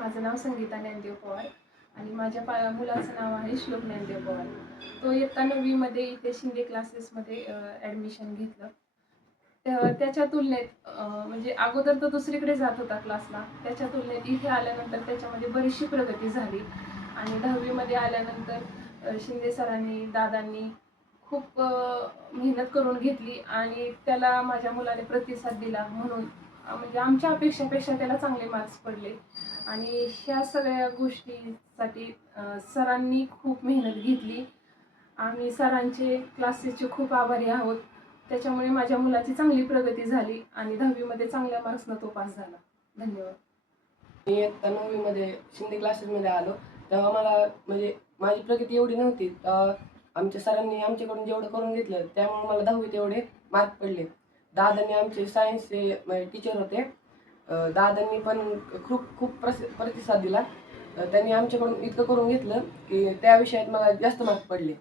माझं नाव संगीता ज्ञानदेव पवार आणि माझ्या मुलाचं नाव आहे श्लोक ज्ञानदेव पवार. तो इयत्ता 9वीमध्ये इथे शिंदे क्लासेसमध्ये ॲडमिशन घेतलं. त्याच्या तुलनेत म्हणजे अगोदर तो दुसरीकडे जात होता क्लासला. त्याच्या तुलनेत इथे आल्यानंतर त्याच्यामध्ये बरीचशी प्रगती झाली आणि 10वीमध्ये आल्यानंतर शिंदे सरांनी, दादांनी खूप मेहनत करून घेतली आणि त्याला माझ्या मुलाने प्रतिसाद दिला म्हणून म्हणजे आमच्या अपेक्षापेक्षा त्याला चांगले मार्क्स पडले आणि ह्या सगळ्या गोष्टीसाठी सरांनी खूप मेहनत घेतली. आम्ही सरांचे, क्लासेसचे खूप आभारी आहोत. त्याच्यामुळे माझ्या मुलाची चांगली प्रगती झाली आणि 10वीमध्ये चांगल्या मार्क्सनं तो पास झाला. धन्यवाद. मी इयत्ता 9वीमध्ये शिंदे क्लासेसमध्ये आलो तेव्हा मला म्हणजे माझी प्रगती एवढी नव्हती. आमच्या सरांनी आमच्याकडून जेवढं करून घेतलं त्यामुळे मला 10वीत एवढे मार्क पडले. दादांनी आमचे सायन्सचे टीचर होते. दादांनी पण खूप प्रतिसाद दिला. त्यांनी आमच्याकडून इतकं करून घेतलं की त्या विषयात मला जास्त मार्क पडले.